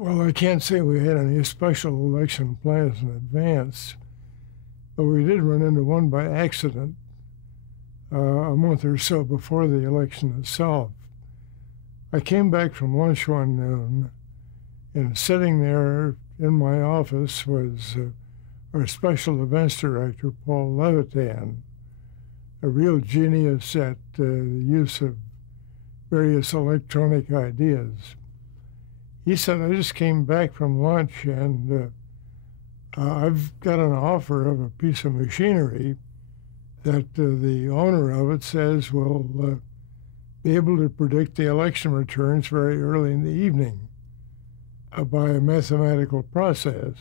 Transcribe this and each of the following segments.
Well, I can't say we had any special election plans in advance, but we did run into one by accident a month or so before the election itself. I came back from lunch one noon, and sitting there in my office was our special events director, Paul Levitan, a real genius at the use of various electronic ideas. He said, I just came back from lunch and I've got an offer of a piece of machinery that the owner of it says will be able to predict the election returns very early in the evening by a mathematical process.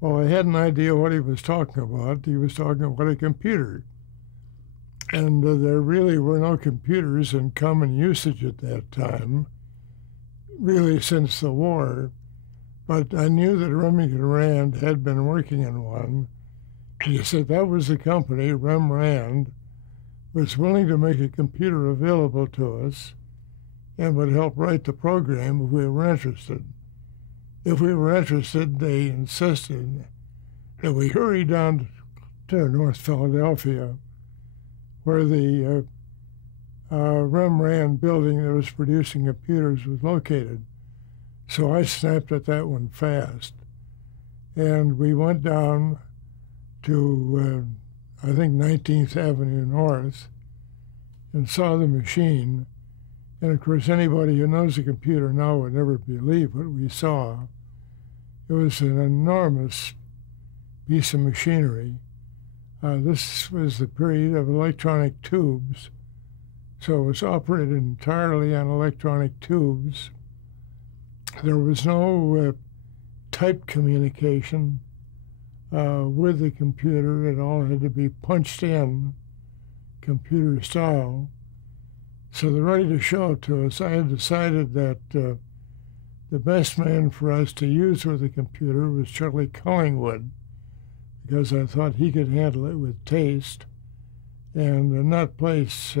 Well, I had an idea what he was talking about. He was talking about a computer. And there really were no computers in common usage at that time, really since the war. But I knew that Remington Rand had been working in one. He said that was the company, Rem Rand, was willing to make a computer available to us and would help write the program if we were interested. If we were interested, they insisted that we hurry down to North Philadelphia, where the Rem Rand building that was producing computers was located. So I snapped at that one fast. And we went down to, I think, 19th Avenue North and saw the machine. And of course, anybody who knows a computer now would never believe what we saw. It was an enormous piece of machinery. This was the period of electronic tubes. So it was operated entirely on electronic tubes. There was no typed communication with the computer. It all had to be punched in, computer style. So they're ready to show it to us. I had decided that the best man for us to use with the computer was Charlie Collingwood, because I thought he could handle it with taste and not place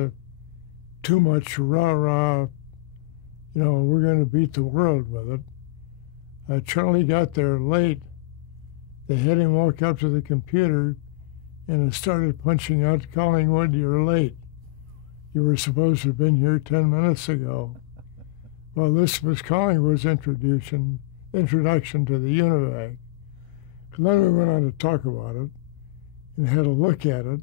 too much rah-rah, you know, we're going to beat the world with it. Charlie got there late. They had him walk up to the computer and it started punching out, Collingwood, you're late. You were supposed to have been here 10 minutes ago. Well, this was Collingwood's introduction to the UNIVAC. And then we went on to talk about it and had a look at it.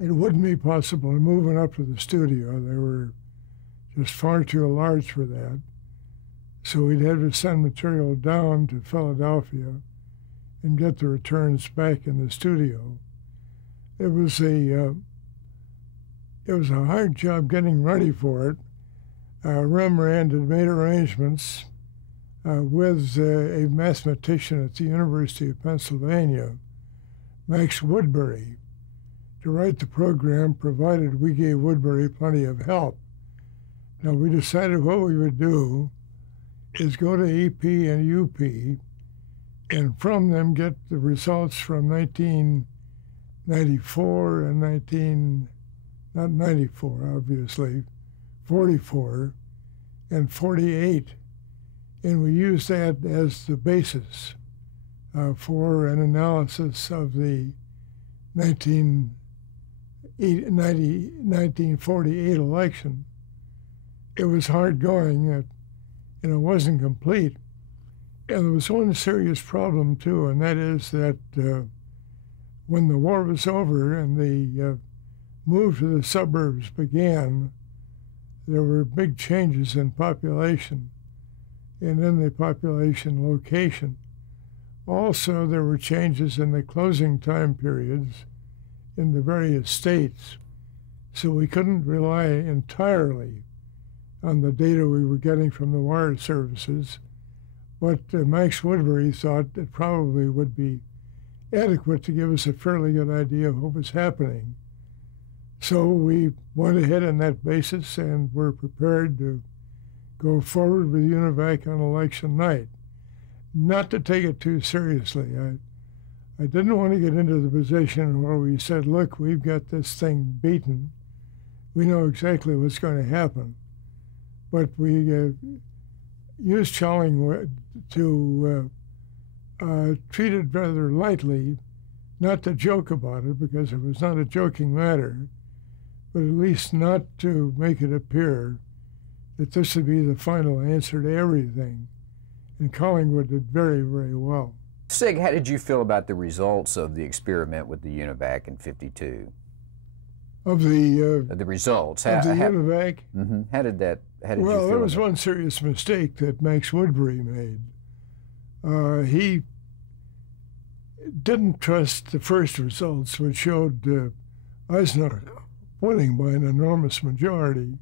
It wouldn't be possible moving up to the studio. They were just far too large for that. So we'd have to send material down to Philadelphia and get the returns back in the studio. It was a hard job getting ready for it. Rem Rand had made arrangements with a mathematician at the University of Pennsylvania, Max Woodbury, to write the program, provided we gave Woodbury plenty of help. Now, we decided what we would do is go to EP and UP, and from them get the results from 1994 and not 94, obviously, 44 and 48. And we used that as the basis for an analysis of the 1948 election. It was hard going, and it wasn't complete. And there was one serious problem, too, and that is that when the war was over and the move to the suburbs began, there were big changes in population and in the population location. Also, there were changes in the closing time periods in the various states. So we couldn't rely entirely on the data we were getting from the wire services. But Max Woodbury thought it probably would be adequate to give us a fairly good idea of what was happening. So we went ahead on that basis and were prepared to go forward with UNIVAC on election night. Not to take it too seriously. I didn't want to get into the position where we said, look, we've got this thing beaten. We know exactly what's going to happen. But we used Collingwood to treat it rather lightly, not to joke about it because it was not a joking matter, but at least not to make it appear that this would be the final answer to everything. And Collingwood did very, very well. Sig, how did you feel about the results of the experiment with the UNIVAC in '52? Of the results. Of the UNIVAC? Mm-hmm. How did you feel? Well, there was one serious mistake that Max Woodbury made. He didn't trust the first results, which showed Eisenhower winning by an enormous majority,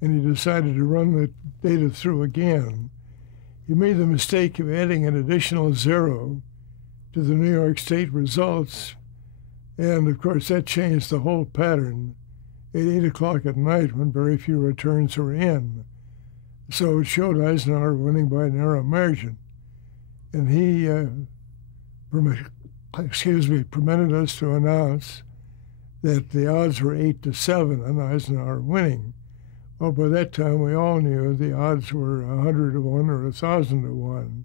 and he decided to run the data through again. He made the mistake of adding an additional 0 to the New York State results, and of course that changed the whole pattern at 8 o'clock at night when very few returns were in. So it showed Eisenhower winning by a narrow margin. And he permitted us to announce that the odds were 8-7 on Eisenhower winning. Well, by that time, we all knew the odds were 100 to 1 or 1,000 to 1.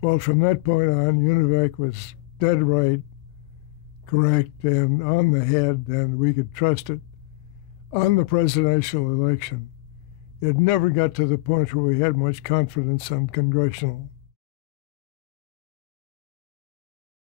Well, from that point on, UNIVAC was dead right, correct, and on the head, and we could trust it. On the presidential election, it never got to the point where we had much confidence on congressional.